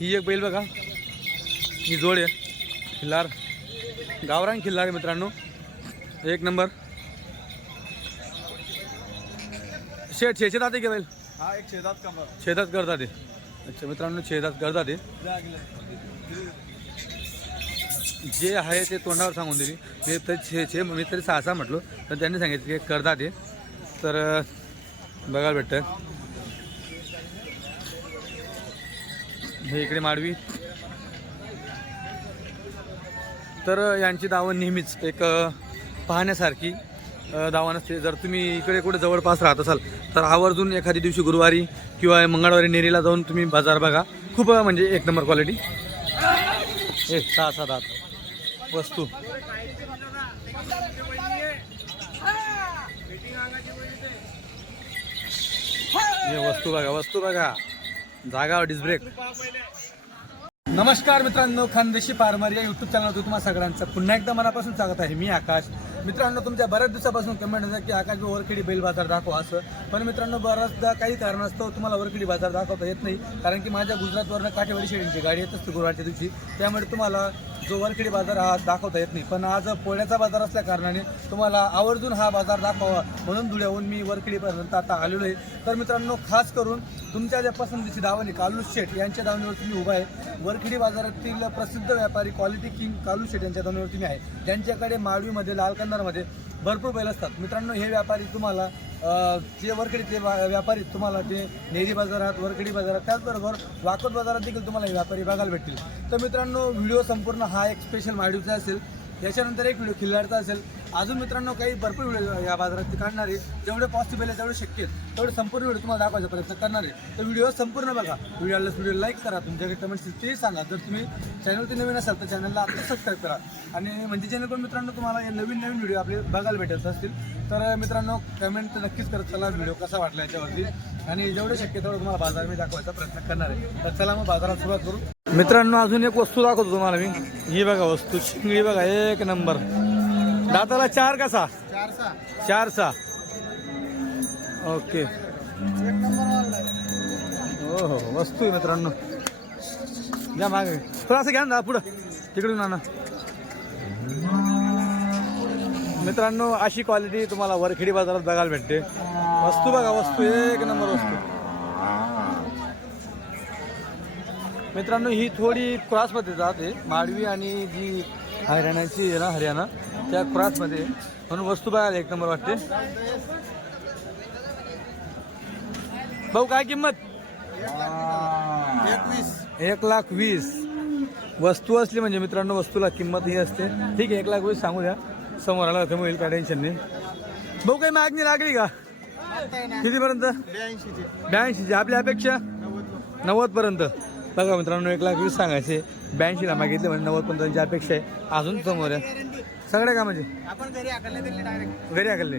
ही एक बैल बघा. ही जोड आहे. खिल्लार. गावरान खिल्लार आहे मित्रांनो. एक नंबर. शेट शेचे जाते की बैल? हा एक शेतात कमर शेतात करतात ते. अच्छा मित्रांनो शेतात करतात ते. जे आहे ते तोंडावर सांगून दिली. मी तर छे छे मी तरी सहा सहा म्हटलो तर त्यांनी सांगितलं की करतात ते. तर बघायला भेटतं हे इकडे माडवी. तर यांची दावण नेहमीच एक पाहण्यासारखी अं, दावण असते जर तुम्ही इकडे कुठे जवळपास राहत असाल तर आवर्जून एखाद्या दिवशी गुरुवारी किंवा मंगळवारी नेरीला जाऊन तुम्ही बाजार बघा. खूप म्हणजे एक नंबर क्वालिटी एक सहा सात आठ. वस्तू. वस्तू बघा वस्तू बघा. जागा ब्रेक नमस्कार मित्रांनो खानदेशी फार्मर या युट्यूब चॅनलवर तुम्हाला सगळ्यांचं पुन्हा एकदा मनापासून स्वागत आहे. मी आकाश. मित्रांनो तुमच्या बऱ्याच दिवसापासून कमेंट होता की आकाश ओरखेडी बैल बाजार दाखवा असं. पण मित्रांनो बऱ्याचदा काही कारणास्तव तुम्हाला ओरखेडी बाजार दाखवता येत नाही. कारण की माझ्या गुजरातवरनं काठेवाडी शेळींची गाडी येत असते गुरुवारच्या दिवशी. त्यामुळे तुम्हाला जो वरखेडी बाजार हा दाखवता येत नाही. पण आज पोळ्याचा बाजार असल्या कारणाने तुम्हाला आवर्जून हा बाजार दाखवावा म्हणून धुळ्याहून मी वरखेडीपर्यंत आता आलेलो आहे. तर मित्रांनो खास करून तुमच्या ज्या पसंतीची दावणी कालू शेठ यांच्या दावणीवर तुम्ही उभा आहे. वरखेडी बाजारातील प्रसिद्ध व्यापारी क्वालिटी किंग कालू शेठ यांच्या दावणीवर तुम्ही आहे. त्यांच्याकडे माळवीमध्ये लालकंदारमध्ये भरपूर बैल असतात. मित्रांनो हे व्यापारी तुम्हाला जे वरखेडीचे व्या- व्यापारी तुम्हाला ते नेरी बाजारात वरखेडी बाजारात त्याचबरोबर वाकोद बाजारात देखील तुम्हाला हे व्यापारी बघायला भेटतील. तर मित्रांनो व्हिडिओ संपूर्ण हा एक स्पेशल माडीवचा असेल. याच्यानंतर एक व्हिडिओ खिल्लाडचा असेल. अजून मित्रांनो काही भरपूर व्हिडिओ या बाजारात काढणार आहे. जेवढे पॉसिबल आहे तेवढे शक्य आहेत. तेवढे संपूर्ण व्हिडिओ तुम्हाला दाखवायचा प्रयत्न करणार आहे. तर व्हिडिओ संपूर्ण बघा. व्हिडिओला व्हिडिओ लाईक करा तुमच्याकडे कमेंट्स ते सांगा. जर तुम्ही चॅनलवरती नवीन असाल तर चॅनलला आता सबस्क्राईब करा. आणि म्हणजे जेणेकरून मित्रांनो तुम्हाला हे नवीन नवीन व्हिडिओ आपले बघायला भेटत असतील. तर मित्रांनो कमेंट तर नक्कीच करत चला. व्हिडिओ कसा वाटला याच्यावरती. आणि जेवढे शक्य तेवढं तुम्हाला बाजार मी दाखवायचा प्रयत्न करणार आहे. तर चला मग बाजारात सुरुवात करू. मित्रांनो अजून एक वस्तू दाखवतो तुम्हाला मी. ही बघा वस्तू. शिंगडी बघा एक नंबर. दाताला चार चार सहा. चार सहा. ओके. एक नंबर ऑनलाईन हो हो वस्तू आहे मित्रांनो. घ्या मागे. थोडं असं घ्या ना पुढं. तिकडून आणा. मित्रांनो अशी क्वालिटी तुम्हाला वरखेडी बाजारात बघायला भेटते. वस्तू बघा वस्तू एक नंबर वस्तू. मित्रांनो ही थोडी क्रॉसमध्ये जाते. माडवी आणि जी हरियाणाची आहे ना हरियाणा त्या क्रॉसमध्ये आहे. म्हणून वस्तू बघायला एक नंबर वाटते. भाऊ काय किंमत? एक लाख वीस. वस्तू असली म्हणजे मित्रांनो वस्तूला किंमत ही असते. ठीक आहे एक लाख वीस सांगू द्या. समोर आला होईल काय टेन्शन नाही भाऊ काही मागणी लागली का? कितीपर्यंत? ब्याऐंशीचे. आपली अपेक्षा? नव्वद नव्वद पर्यंत बघा मित्रांनो एक लाख वीस सांगायचे. ब्याऐंशीला मागितले म्हणजे नव्वद पर्यंतची अपेक्षा आहे. अजून समोर आहे. सगळे का म्हणजे? आपण घरी आकडले दिले डायरेक्ट घरी आकलले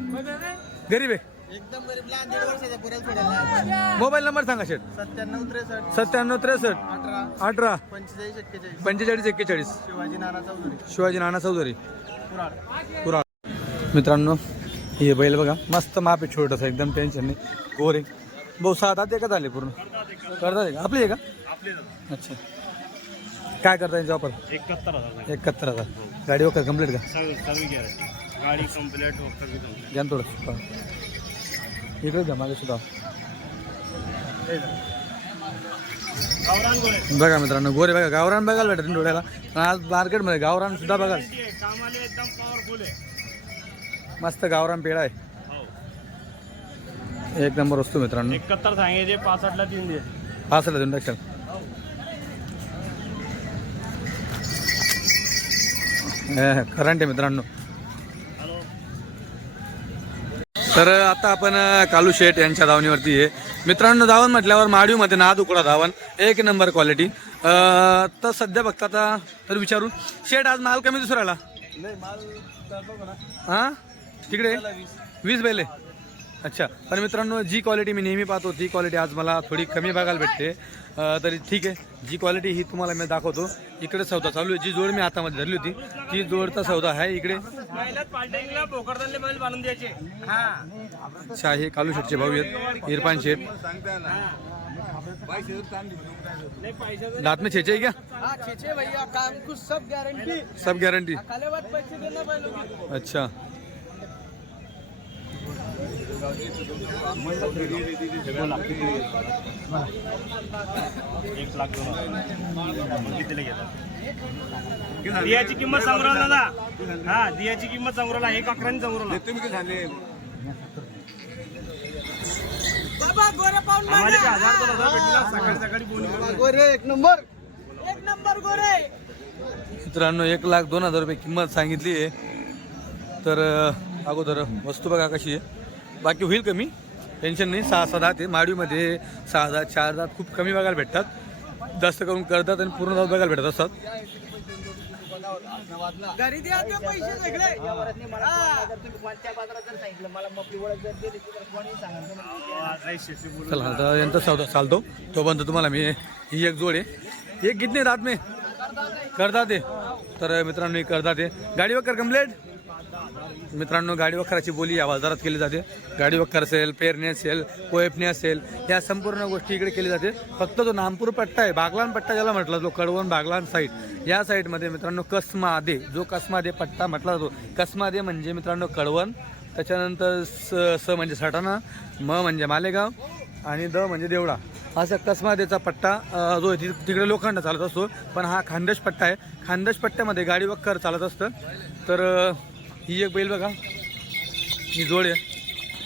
गरीब आहे. एकदम गरीब लहान दीड वर्षाच्या पुऱ्या सोडायला मोबाईल नंबर सांगा शेठ. सत्त्याण्णव त्रेसष्ट सत्त्याण्णव त्रेसष्ट अठरा अठरा पंचेचाळीस एक्केचाळीस. पंचेचाळीस एक्केचाळीस. शिवाजी नाना चौधरी. शिवाजी नाना चौधरी. कुराड. मित्रांनो हे बैल बघा मस्त माप आहे छोटंसं एकदम टेन्शन नाही. गोरे. भाऊ सात आठ एकच आले पूर्ण. करतात का आपली आहे का अच्छा. काय करता यांचा वापर एकाहत्तर हजार. एकाहत्तर हजार. गाडी वगैरे कंप्लीट का? गाडी कंप्लीट बी कंप्लीट घ्या ना थोडं. इकडे घ्या मागे सुद्धा. गावरान गोळे बघा मित्रांनो गोरे बघा. गावरान बघायला भेटत डोळ्याला. आज मार्केटमध्ये गावरान सुद्धा बघा. कामाले एकदम पॉवरफुल आहे. मस्त गावरान पेढा आहे. हो. एक नंबर वस्तू मित्रांनो. एकाहत्तर सांगायचे पासष्टला तीन दे. हा सर दोन आहे मित्रांनो. तर आता आपण कालू शेठ यांच्या धावणीवरती आहे. मित्रांनो धावण म्हटल्यावर माडीवमध्ये नाद उकडा धावण एक नंबर क्वालिटी तर सध्या बघता आता तर विचारू. शेठ आज माल कमी दुसरा ना हां? तिकडे? वीस. बैले अच्छा. पण मित्रांनो जी क्वालिटी मी नेहमी पाहतो ती क्वालिटी आज मला थोडी कमी बघायला भेटते. तरी ठीक आहे. जी क्वालिटी ही तुम्हाला मी दाखवतो. इकडे सौदा चालू आहे. जी जोड मी हातामध्ये धरली होती ती जोडचा सौदा आहे इकडे. हा अच्छा हे कालू शेठचे भाऊ आहेत. इरफान शेठ. पैशाचं दांत में छेचे क्या हाँ छे भैया. काम कुछ सब गारंटी सब गारंटी अच्छा. एक लाख दोन हजार. कितीला घेतात दियाची किंमत सांगू दादा. हा दियाची किंमत सांगू राहिला. एक अकराने सांगू राहिला. बाबा गोरे पाऊन आम्हाला ते हजार दोन हजार भेटला सकाळी सकाळी बोलू गोरे एक नंबर. एक नंबर गोरे. मित्रांनो एक लाख दोन हजार रुपये किंमत सांगितली आहे. तर अगोदर वस्तू बघा कशी आहे. बाकी होईल कमी. टेन्शन नाही सहा सहा दात आहे. माडवीमध्ये सहा दात चार दात खूप कमी बघायला भेटतात. जास्त करून करतात आणि पूर्ण दात बघायला भेटत असतात घरी द्या ते पैसे सगळे. चला आता यांचा सौदा चालतो. तोपर्यंत तुम्हाला मी ही एक जोड. आहे एक कितने दात में करतात ते तर मित्रांनो करतात ते गाडी वक्कर कम्प्लेट मित्रांनो गाडी वखराची बोली या बाजारात केली जाते. गाडी वखर असेल पेरणी असेल कोयपणी असेल या संपूर्ण गोष्टी इकडे केली जाते. फक्त जो नामपूर पट्टा आहे बागलान पट्टा ज्याला म्हटलं जो कडवण बागलान साईड या साईडमध्ये मित्रांनो कसमादे जो कसमादे पट्टा म्हटला जातो कसमादे म्हणजे मित्रांनो कडवण. त्याच्यानंतर स स म्हणजे सटाणा म म्हणजे मालेगाव आणि द म्हणजे देवळा. असा कसमादेचा पट्टा जो आहे ति- तिकडे लोखंड चालत असतो पण हा खानदेश पट्टा आहे. खानदेश पट्ट्यामध्ये गाडी वक्कर चालत असतं. तर ही एक बैल बघा. ही जोड आहे.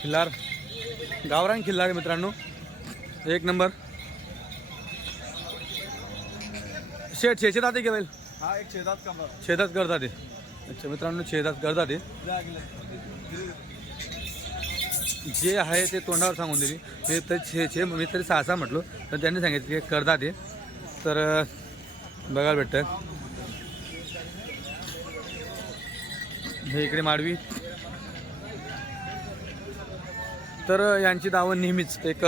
खिल्लार. गावरान खिल्लार आहे मित्रांनो. एक नंबर. शेठ शेचे जाते का बैल? हा एक शेतात छेदात करतात ते. अच्छा मित्रांनो छेदात करतात ते. जे आहे ते तोंडावर सांगून दिली. मी तर छे छे मी तरी सहा सहा म्हटलो तर त्यांनी सांगितलं की करतात ते. तर बघायला भेटतं. हे इकडे माडवी तर यांची दावण नेहमीच एक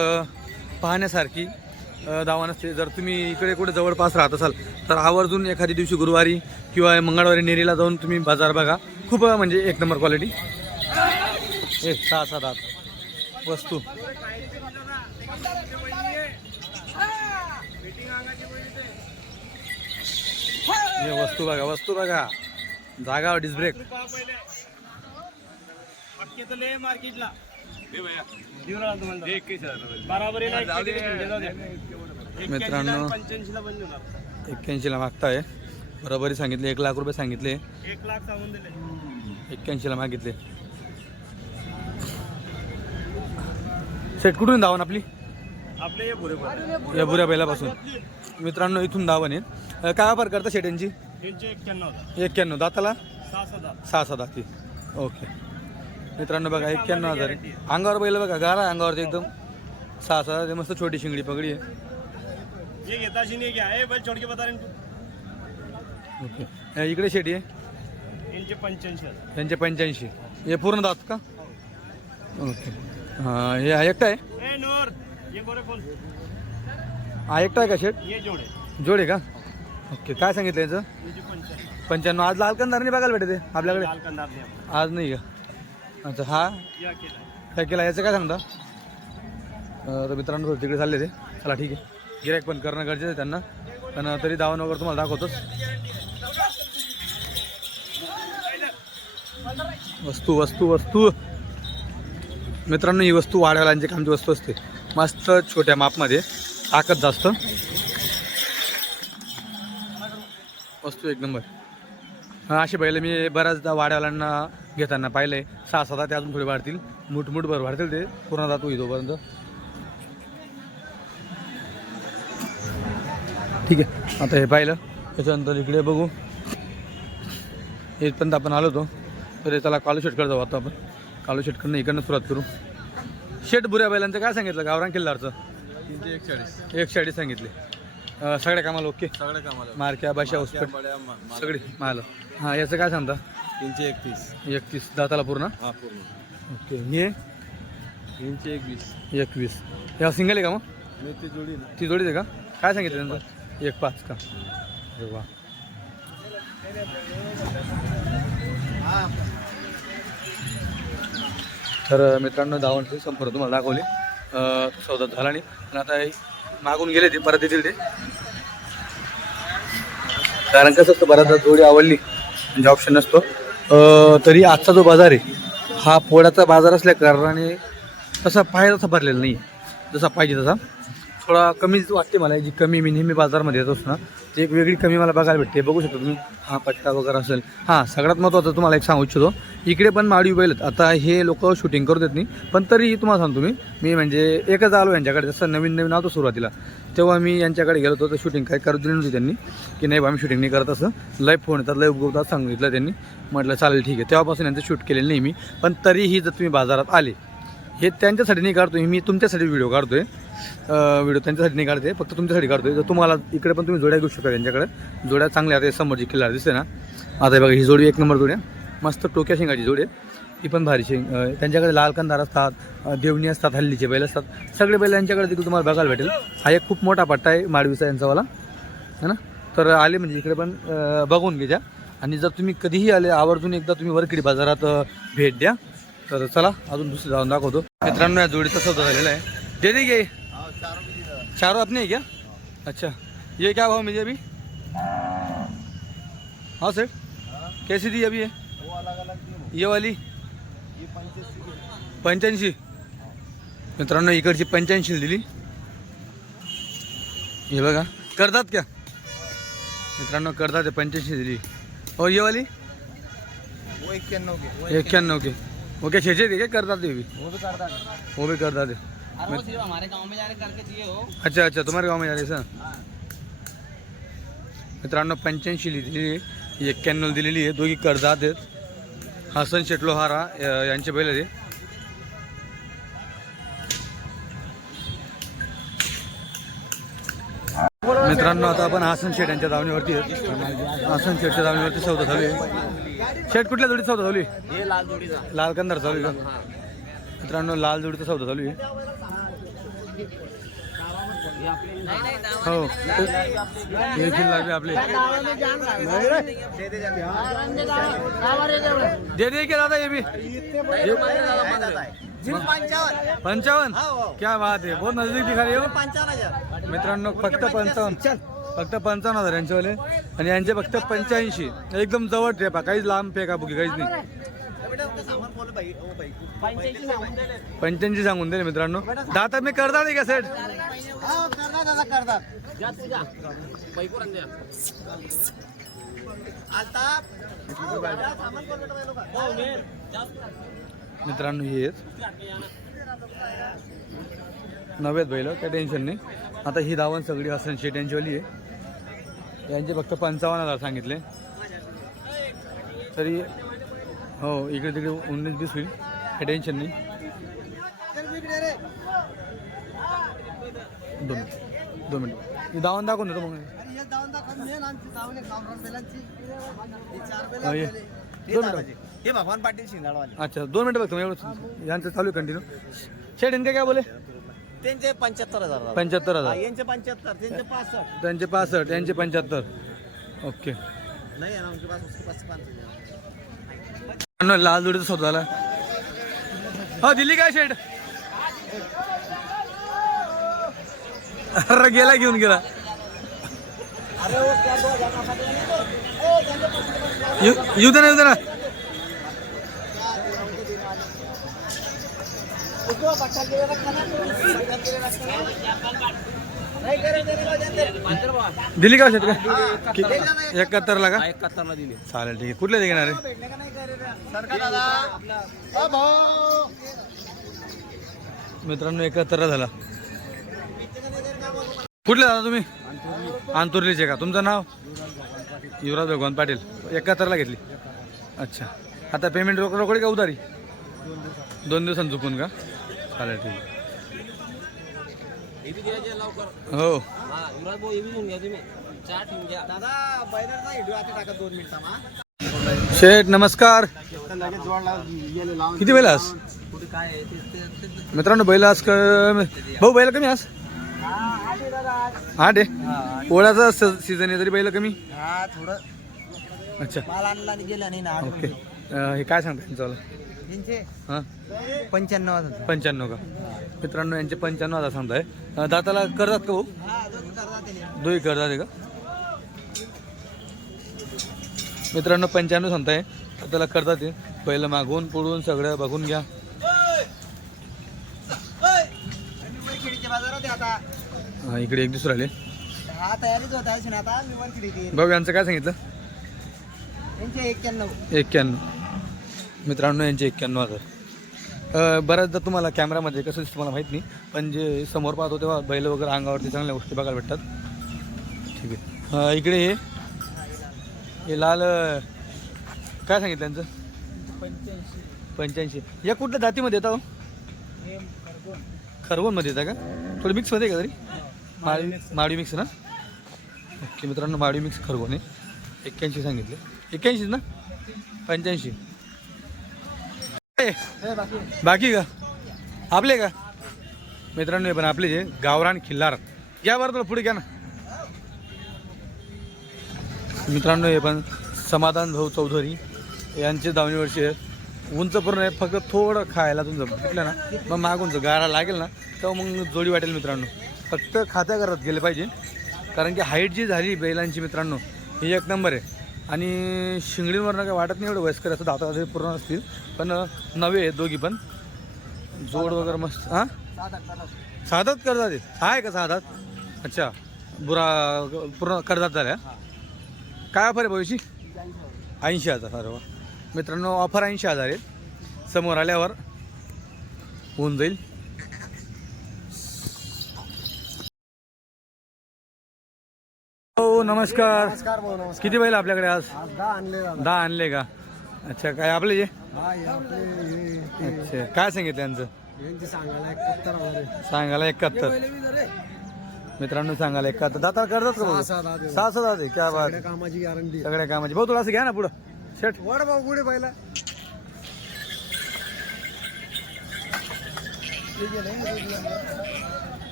पाहण्यासारखी अं, दावण असते जर तुम्ही इकडे कुठे जवळपास राहत असाल तर आवर्जून एखादी दिवशी गुरुवारी किंवा मंगळवारी नेरीला जाऊन तुम्ही बाजार बघा. खूप म्हणजे एक नंबर क्वालिटी. ए सहा सात आठ. वस्तू. हे वस्तू बघा वस्तू बघा. जागा डिस्ब्रेक ब्रेक मार्केटला मित्रांनो. एक्क्याऐंशीला मागताय. बरोबरी सांगितले एक लाख रुपये सांगितले. एक लाख सांगून दिले एक्क्याऐंशीला मागितले. सेट कुठून धावण आपली? आपले या बुऱ्या बैलापासून मित्रांनो इथून धावण आहे. काय वापर करता शेट्यांची त्यांचे एक्क्याण्णव दाताला? सहा सहा सहा दाती. ओके. मित्रांनो बघा एक्क्याण्णव हजार. आहे. अंगावर बैल बघा गारा आहे अंगावरती एकदम. सहा सहा ते मस्त छोटी शिंगडी पगडी आहे. ये घेता अशी नाही घ्या. ए बैल छोड़ के बता रहे हैं तू. ओके. इकडे शेटी आहे. यांचे पंच्याऐंशी हजार. यांचे पंच्याऐंशी. हे पूर्ण दात का? ओके. हां हे हा एकटा आहे? ए नूर. ये गोरे फोन हा एकटा आहे का शेट? ये जोडे. जोड आहे का? ओके काय सांगितलं याचं? पंच्याण्णव. आज लाल कंदार नाही बघायला भेटते आपल्याकडे. आज नाही का? अच्छा हा? या केला काय केला याचं काय सांगता? अं, तर मित्रांनो थोडं तिकडे चालले ते चला ठीक आहे. गिरायक पण करणं गरजेचं आहे त्यांना. पण तरी दावण वगैरे तुम्हाला दाखवतोच. वस्तू वस्तू वस्तू. मित्रांनो ही वस्तू वाढवायलांची कामची वस्तू असते. मस्त छोट्या मापमध्ये. ताकद जास्त. वस्तू एक नंबर. हा, असे बैल मी बऱ्याचदा वाड्यावाल्यांना घेताना पाहिलंय सहा सात ते अजून थोडे वाढतील. मुठ मुठभर वाढतील ते. पूर्ण जातो इथोपर्यंत ठीक आहे. आता हे पाहिलं. त्याच्यानंतर इकडे बघू. इथपर्यंत आपण आलो होतो. तर चला कालू शेटकडे जाऊ आता आपण. कालू शेटकडनं इकडनं सुरुवात करू. शेट बुऱ्या बैलांचं काय सांगितलं? गावरान किल्लारचं. तीनशे एकचाळीस. एक चाळीस सांगितले. अं, सगळ्या कामाला ओके? सगळे कामाला मारक्या भाषा उस्पट बड्या मा- मा- सगळी माल हां याचं काय सांगता? तीनशे एकतीस. एकतीस दाताला पूर्ण? हा पूर्ण. ओके हे? तीनशे एकवीस. एकवीस. या सिंगल आहे का मग? मी ती जोडी ना. ती जोडीच आहे का? काय सांगितलं त्यांचं? एक पाच का? अरे वा. तर मित्रांनो धावणचे संपर्क तुम्हाला दाखवले. अं, सौदा झाला नाही पण आता मागून गेले ते परत येतील ते. कारण कसं असतं बऱ्याचदा जोडी आवडली म्हणजे ऑप्शन नसतो. तरी आजचा जो बाजार आहे हा पोळ्याचा बाजार असल्या कारणाने तसा पाहिजे तसा भरलेला नाही जसा पाहिजे तसा. थोडा कमीच वाटते मला जी कमी मी नेहमी बाजारमध्ये येत असतो ना जे एक वेगळी कमी मला बघायला भेटते बघू शकता तुम्ही. हा पट्टा वगैरे असेल. हां सगळ्यात महत्त्वाचं तुम्हाला एक सांगू इच्छितो. इकडे पण माडी बैल आता हे लोक शूटिंग करू देत नाही. पण तरीही तुम्हाला सांगतो मी मी म्हणजे एकच आलो यांच्याकडे. जसं नवीन नवीन आलो सुरुवातीला. तेव्हा मी यांच्याकडे गेलो होतो. तर शूटिंग काय करू दिली नव्हती त्यांनी. की नाही बा आम्ही शूटिंग नाही करत असं. लाईव्ह फोन येतात लाईव्ह उगवतात सांगितलं त्यांनी. म्हटलं चालेल ठीक आहे. तेव्हापासून यांचं शूट केलेलं नाही मी. पण तरीही जर तुम्ही बाजारात आले हे त्यांच्यासाठी नाही काढतो मी तुमच्यासाठी व्हिडिओ काढतो आहे व्हिडिओ त्यांच्यासाठी नाही काढते फक्त तुमच्यासाठी काढतोय. तर तुम्हाला इकडे पण तुम्ही जोड्या घेऊ शकता त्यांच्याकडे. जोड्या चांगल्या आता समोरची किल्ला दिसते ना. आता हे बघा ही जोडी एक नंबर जोड्या मस्त टोक्या शेंगाची जोडी आहे. ती पण भारी शेंग त्यांच्याकडे लाल कंदार असतात देवणी असतात हल्लीचे बैल असतात. सगळे बैल यांच्याकडे देखील तुम्हाला बघायला भेटेल. हा एक खूप मोठा पट्टा आहे माडवीचा यांचावाला है ना? तर आले म्हणजे इकडे पण बघून घ्या आणि जर तुम्ही कधीही आले आवर्जून एकदा तुम्ही वरकिडी बाजारात भेट द्या. तर चला अजून दुसरं जाऊन दाखवतो. मित्रांनो या जोडीचा सौदा झालेला आहे. दे दे घे चारों अपने है क्या? अच्छा ये क्या भाव मुझे अभी? हाँ सर कैसी दी अभी ये? ये वाली? पंच्याऐंशी मित्रांनो इकडची पंच्याऐंशी दिली. हे बघा करतात क्या? मित्रांनो करतात आहे पंच्याऐंशी दिली. और ये वाली? वो इक्यानवे के. इक्यानवे के. वो क्या छेचे थे क्या करतात ते भी वो भी करता है वो भी करतात है अरे वो सिर्फ हमारे गांव में जाने करके दिए हो। अच्छा अच्छा तुम्हारे गावमध्ये सर? मित्रांनो पंच्याऐंशी दिलेली एक्क्याण्णव दिलेली आहे दोघी कर्जात आहेत. हसन शेटलो हारा अ, यांचे बैल आहे. मित्रांनो आता आपण हसन शेट यांच्या दावणीवरती आहेत. हसन शेटच्या दावणीवरती सौदा चालू आहे. शेट कुठल्या जोडीत सौदा ये लाल जोड़ी था लाल कंदार चालू आहे का? मित्रांनो लाल जोडीचा सौदा चालू आहे. हो हे किल्ला आपले दे दे के दादा ये भी पंचावन्न. क्या बात आहे बहुत नजदीक दिखा रही हो. मित्रांनो फक्त पंचावन्न. फक्त पंचावन्न हजार यांच्यावाले आणि यांचे फक्त पंच्याऐंशी. एकदम जवळ टेपा काहीच लांब पेका बुकी काहीच नाही. पंच्याऐंशी सांगून दिले मित्रांनो. दादा मी करतात का सेट मित्रांनो हे आहेत. नव्यात बैल काय टेन्शन नाही आता ही धावण सगळी हसन शेट यांचीवाली आहे. यांचे फक्त पंचावन्न हजार सांगितले. तरी हो इकडे तिकडे उन्नीस बीस होईल काय टेन्शन नाही. दोन मिनिट. दोन मिनिट. मी धावून दाखवून देतो मग. हो, भगवान पाटील अच्छा दोन मिनिटं बघतो एवढं. यांचं चालू आहे कंटिन्यू शेट इनके काय बोले त्यांचे पंच्याहत्तर हजार. पंच्याहत्तर हजार. यांचे पंच्याहत्तर त्यांचे पासष्ट. त्यांचे पासष्ट यांचे पंच्याहत्तर. ओके. नाही आहे ना उनके पास उसके पास पाच मित्रांनो, लाल जोडीचा सौदा झाला हो दिल्ली काय शेट अरे गेला घेऊन गेला. येऊ येऊ दे ना येऊ दे ना. दिली का शेट एकाहत्तरला एकाहत्तर ला का? एकाहत्तरला दिली चालेल ठीक आहे. कुठले घेणार आहे? मित्रांनो एकाहत्तर झाला. कुठले दादा तुम्ही? आंतुर्लीचे का? तुमचं नाव? युवराज भगवान पाटील. एकाहत्तरला घेतली. अच्छा. आता पेमेंट रोकड रोकडी का उधारी? दोन दिवसांनी चुकून का? चालेल ठीक आहे. हे. शेठ नमस्कार. किती बैल ते- मित्रांनो बैल आज भाऊ बैल कमी आज? आठ आहे पोळ्याचा सीझन आहे तरी बैल कमी? हा थोडं. अच्छा. ओके. अं, हे काय सांगता हां? पंच्याण्णव हजार. पंच्याण्णव का? मित्रांनो यांचे पंच्याण्णव हजार सांगताय. अं, दाताला करतात का भाऊ हा. दोही करतात आहे का? मित्रांनो पंच्याण्णव सांगताय. त्याला करतात ते. पहिलं मागून पुढून सगळं बघून घ्या. आणि वरखेडीच्या बाजारात आहे आता हा, इकडे एक दुसरं आले हा तयारीच होत आहे ना आता मी वरखेडीत भाऊ यांचं काय सांगितलं? एक्क्याण्णव. एक्क्याण्णव. मित्रांनो यांचे एक्क्याण्णव हजार. बऱ्याचदा तुम्हाला कॅमेरामध्ये कसं दिसतं मला माहीत नाही पण जे समोर पाहतो तेव्हा बैल वगैरे अंगावरती चांगल्या गोष्टी बघायला भेटतात. ठीक आहे. इकडे हे हे लाल काय सांगितलं त्यांचं? पंच्याऐंशी. पंच्याऐंशी या कुठल्या जातीमध्ये येतं हो? खरवणमध्ये येता का? थोडं मिक्समध्ये आहे का तरी? माळी माळी मिक्स ना? ओके मित्रांनो माळी मिक्स खरगोन आहे. एक्क्याऐंशी सांगितले. एक्क्याऐंशीच ना? पंच्याऐंशी. आहे बाकी का? आपले का? मित्रांनो हे पण आपले जे गावरान खिल्लार. घ्या बरं तुला पुढे घ्या ना. मित्रांनो हे पण समाधान भाऊ चौधरी यांचे दावणी वर्षी आहेत. उंच पूर्ण आहे फक्त थोडं खायला तुमचं भेटलं ना मग मागून जर गारा लागेल ना तेव्हा मग जोडी वाटेल मित्रांनो. फक्त खात्या करत गेले पाहिजे. कारण की हाईट जी झाली बैलांची मित्रांनो ही एक नंबर आहे. आणि शिंगडींवरनं काय वाटत नाही एवढं वयस्कर असं दाता वगैरे पूर्ण असतील पण नवे आहेत दोघी पण. जोड वगैरे मस्त हां? सात आठ करतात आहे का साधात? अच्छा. बुरा पूर्ण करतात झाल्या? काय ऑफर आहे भविष्य ऐंशी हजार सर्व मित्रांनो ऑफर ऐंशी हजार आहे समोर आल्यावर होऊन जाईल हो नमस्कार. नमस्कार भाऊ नमस्कार. किती बैल आपल्याकडे आज? आज दहा आणले दादा. दहा आणले का? अच्छा काय आपले जे? हा हे आपले हे ते. अच्छा काय सांगितलं यांचं? यांची सांगायला एकाहत्तर हजार आहे. सांगायला एकाहत्तर. पहिले बी जरे. मित्रांनो सांगायला एकाहत्तर. दाता करतात का सहा भाऊ? सहा दाते क्या बात. सगळ्या कामाची गॅरंटी सगळ्या कामाची. भाऊ थोडं असं घ्या ना पुढं. शर्ट वड भाऊ गुढे पहिला.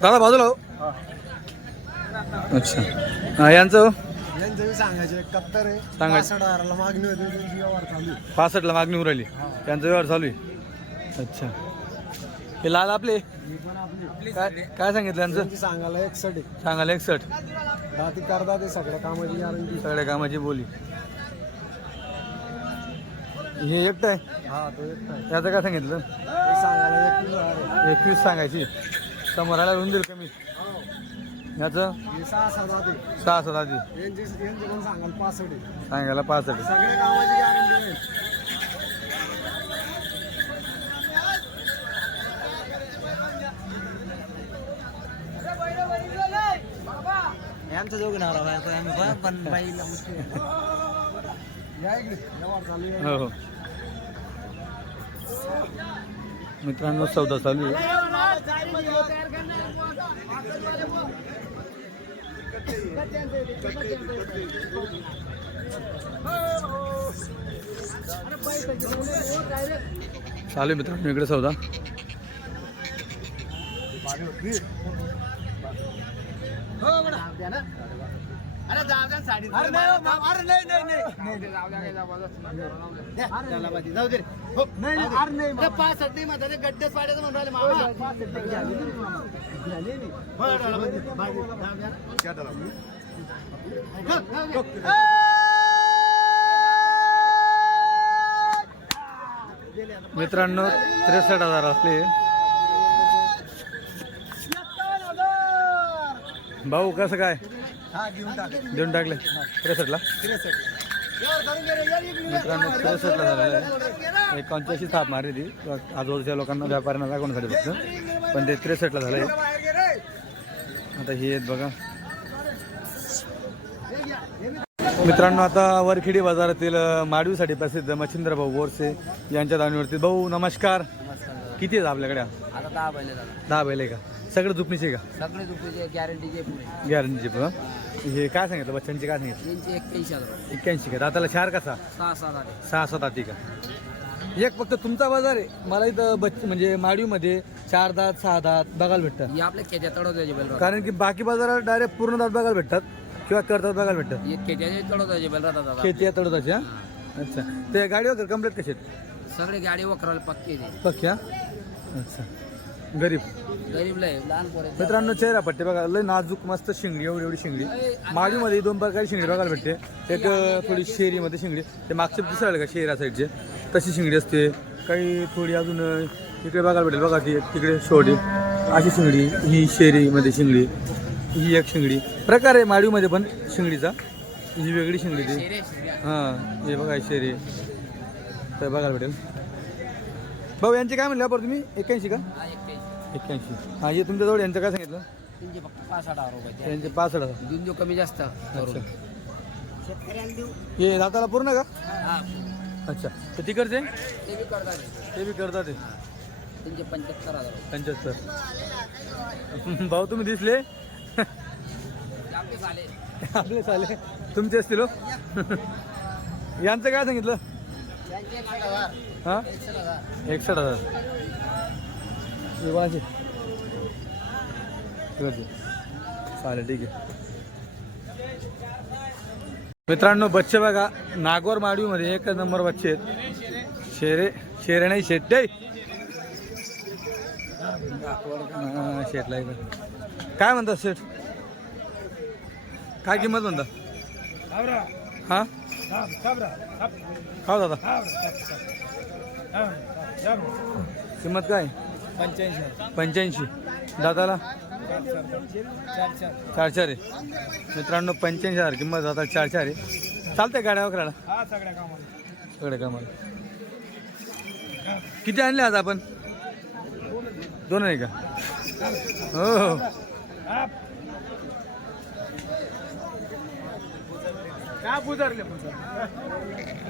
दादा बाजूला हो. अच्छा. हा, यांचं? सांगायचे त्यांची. पासष्टला मागणी उराली त्यांचा व्यवहार चालू आहे. अच्छा. हे लाल आपले? काय काय सांगितलं यांचं? सांगायला एकसठ सांगायला एकसष्ट. दाती करतात ते सगळ्या कामाची गॅरंटी सगळ्या कामाची बोली. हे एकटं आहे? हा तो एकटा आहे. याचं काय सांगितलं? सांगायला एकवीस एकवीस सांगायची. समोर आला होऊन जाईल कमी. याचं? हे सहा सहा दाते सहा सात आधी यांची यांची पण सांगायला पासष्ट आहे. सांगायला पासष्ट सगळ्या कामाची गॅरंटी आहे. आमचं दोघं नाव आम्ही पण बाईला मुश्किल या इकडे. व्यवहार चालू आहे. हो हो. मित्रांनो सौदा चालू चालेल चालू आहे मित्रांनो इकडे सौदा. हो, अरे नाही, अरे नाही, नाही, नाही. त्याला पाहिजे, जाऊ दे. हो, नाही, नाही, अरे नाही, मामा. हो, टक्के झाली नाही, मामा. हो, त्याला पाहिजे, पाहिजे, जाऊ दे. हो, हो. मित्रांनो त्रेसष्ट हजार असले भाऊ कसं काय हा. देऊन टाकले. त्रेसष्टला. मित्रांनो त्रेसष्टला झालेलं आहे. एक पंच्याऐंशी थाप मारली ती. आजूबाजूच्या लोकांना व्यापाऱ्यांना दाखवण्यासाठी फक्त. पण ते त्रेसष्टला झालं. आहे. आता हे आहेत बघा. मित्रांनो आता वरखेडी बाजारातील माडवीसाठी प्रसिद्ध मच्छिंद्र भाऊ बोरसे यांच्या दावणीवरती. भाऊ नमस्कार. किती आहेत आपल्याकडे? दहा बैल आहे का? सगळं झुपणीचे का? सगळे दुखीचे गॅरंटीचे पुढे गॅरंटीचे बघा हे? काय सांगितलं बच्चांचे काय सांगितलं? यांची एक्क्याऐंशी हजार एक्क्याऐंशी का? दाताला चार कसा? सहा सहा झाले सहा सात आती का? एक फक्त तुमचा बाजार आहे. मला इथं बच्च म्हणजे माडवीमध्ये चार दात सहा दात बघायला भेटतात. ही आपल्या खेच्या तडवताचे बैल कारण की बाकी बाजारात डायरेक्ट पूर्ण दात बघायला भेटतात किंवा करतात बघायला भेटतात. खेच्याचे तडवताचे बैल राहतात दादा. शेती आहे तळोदाच्या अच्छा. ते गाडी वगैरे कंप्लीट कसे आहेत? सगळे गाडी वखराला पक्के दे पक्या अच्छा. गरीब. गरीब लय लहान पोरे मित्रांनो चेहरा पट्टे बघा लय नाजूक मस्त शिंगडी एवढी एवढी शिंगडी. माडीमध्ये दोन प्रकारची शिंगडी बघायला भेटते. एक अं, थोडी शेरीमध्ये शिंगडी. ते मागच्या दिसायला का शेरा साईडचे? तशी शिंगडी असते. काही थोडी अजून अं, इकडे बघायला भेटेल. बघा ती एक तिकडे शोडी. अशी शिंगडी ही शेरीमध्ये शिंगडी. ही एक शिंगडी. प्रकार आहे माडीमध्ये पण शिंगडीचा. ही वेगळी शिंगडी ती. हां हे बघा शेरी. तर बघायला भेटेल. भाऊ यांचे काय म्हणले तुम्ही एक्क्याऐंशी का? एक्क्याऐंशी. हा हे तुमच्या जवळ यांचं काय सांगितलं? त्यांचे फक्त पाच आठ हजार रुपये यांचे पाच हजार. देऊन देऊ कमी जास्त हे दाताला पूर्ण का? अच्छा. तर तिकडचे? ते बी करतात. ते बी करतात ते त्यांचे पंच्याहत्तर हजार पंच्याहत्तर. भाऊ तुम्ही दिसले? ते आपले चाले तुमचे असतील हो. यांचं काय सांगितलं? त्यांचे हां? एकसष्ट हजार. कोणाचे? चालेल ठीक आहे. मित्रांनो बच्चे बघा नागोर माडवीमध्ये एक नंबर बच्चे आहेत. शेरे शेरे नाही शेट्टे शेटला. काय म्हणतात शेठ काय किंमत म्हणता हा? खाऊ दादा. किंमत काय? पंच्याऐंशी. पंच्याऐंशी दादाला चार चार आहे. मित्रांनो पंच्याऐंशी हजार किंमत दादा चार चार आहे. चालतंय गाड्या वगैरे सगळ्या कामाला. किती आणले आज आपण? दोन आहे का? हो. हो.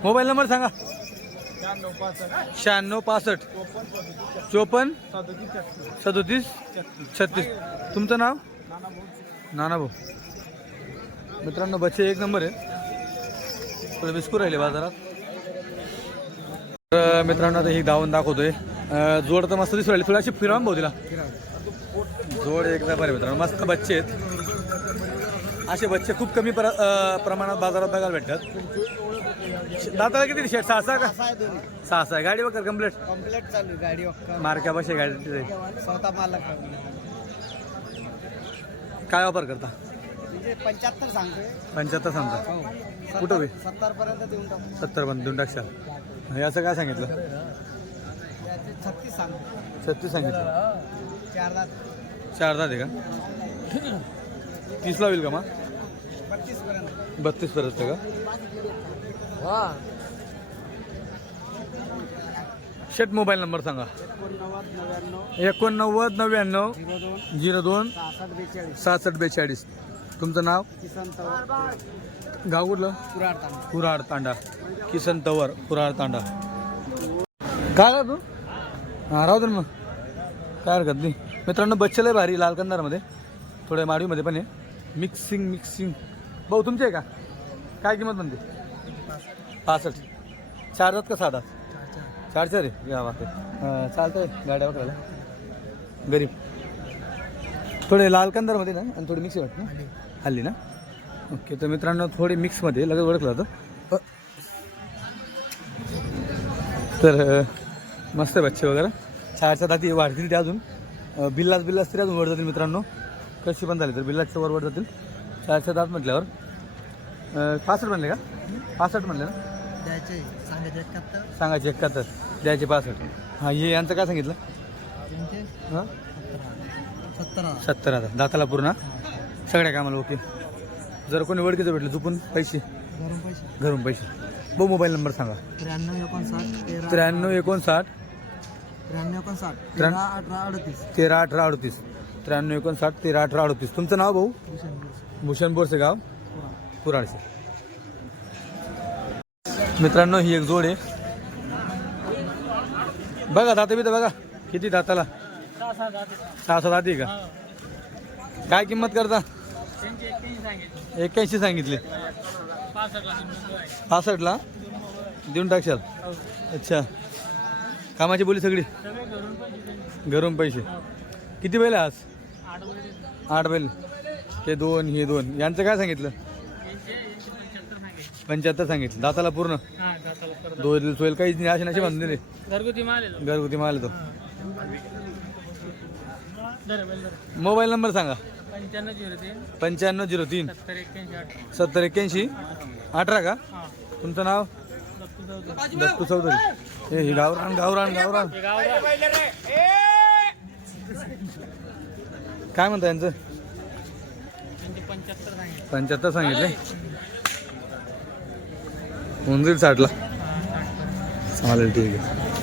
मोबाईल नंबर सांगा. शहाण्णव पासष्ट. चोपन्न सदोतीस छत्तीस. तुमचं नाव? नाना भाऊ मित्रांनो बच्चे एक नंबर आहे. थोडे बिस्कूट राहिले बाजारात. तर मित्रांनो आता ही धावून दाखवतोय. जोड तर मस्त दिसू राहिली. थोडी अशी फिरवा भाऊ तिला. जोड एक नंबर आहे मित्रांनो. मस्त बच्चे आहेत. असे बच्चे खूप कमी प्र प्रमाणात बाजारात बघायला भेटतात. दाताला किती शेट सहा सहा का? सहा सहा गाडी वगैरे कंप्लीट कंप्लीट चालू गाडी अक्का मार्का बसे गाडी स्वतः मालक काय वापर करता? पंच्याहत्तर सांगतोय. पंच्याहत्तर सांगता. हो. कुठं बी? सत्तर पर्यंत देऊन टाकू. सत्तर पण देऊन टाकशाल. याचं काय सांगितलं? छत्तीस सांगतो छत्तीस सांगितलं. चार दात. चार आहे का? तीसला होईल का मग? बत्तीस पर्यंत. का? शेट मोबाईल नंबर सांगा. एकोणनव्वद नव्याण्णव झिरो दोन सहासष्ट बेचाळीस. तुमचं नाव? किसन तवर. गाव कुठलं? कुराड तांडा. किसन तवर कुराड तांडा. काय का तू? हां राहू दे मग. काय हरकत नाही. मित्रांनो बच्चेला भारी लाल कंदारमध्ये थोड्या माडीमध्ये पण आहे. Mixing mixing. भाऊ तुमचे आहे का? काय किंमत म्हणते? पासष्ट. चार दात का साधा चार चार आहे? या वाटते चालतंय गाड्या वगैरे गरीब. थोडे लाल कंदारमध्ये ना आणि थोडी मिक्स वाटतं ना? हल्ली. ना? ओके तर मित्रांनो थोडी मिक्समध्ये लगेच ओळखलं जातं. तर मस्त आहे बच्चे वगैरे. चारच्या दाती वाढतील ते अजून. बिल्लास बिल्लास तरी अजून वर जातील मित्रांनो. कशी पण झाली तर बिल्लासच्या वर वर जातील. चारच्या दात म्हटल्यावर. पासष्ट म्हणले का? पासष्ट म्हणले ना? द्यायचे सांगायचे एकाहत्तर. सांगायचे एकाहत्तर. द्यायचे पासष्ट. हां हे यांचं काय सांगितलं? हां? सत्तर हजार सत्तर हजार दाताला पूर्ण? सगळ्या कामाला ओके. जर कोणी वडकीचं भेटलं चुकून पैसे. घरून पैसे. भाऊ मोबाईल नंबर सांगा. त्र्याण्णव एकोणसाठ तेरा त्र्याण्णव एकोणसाठ. त्र्याण्णव एकोणसाठ तेरा अठरा अडतीस. तेरा अठरा अडतीस. त्र्याण्णव एकोणसाठ तेरा अठरा अडतीस. तुमचं नाव भाऊ? भूषण बोरसे गाव कुराडसे मित्रांनो ही एक जोड आहे. बघा दाता बिता बघा. किती दाताला? सहा सात आधी का? काय किंमत करता? एक्क्याऐंशी सांगितले. पासष्टला? देऊन टाकशाल? अच्छा. कामाची बोली सगळी? घरून पैसे. किती बैल आज? आठ बैल. हे दोन हे दोन. यांचं काय सांगितलं? पंच्याहत्तर सांगितलं. दाताला पूर्ण? दोन सोयल काहीच नाही. असे नशे बांधून दिले घरगुती माल घरगुती माल तो. मोबाईल नंबर सांगा. पंच्याण्णव झिरो तीन. पंच्याण्णव झिरो तीन. सत्तर एक्क्याऐंशी अठरा. का? हां. तुमचं नाव? दत्तू चौधरी. हे गावरान गावरान गावरान. गावरा काय म्हणता यांचं? त्यांचे पंच्याहत्तर सांगितले. जाईल साठला? चालेल ठीक आहे.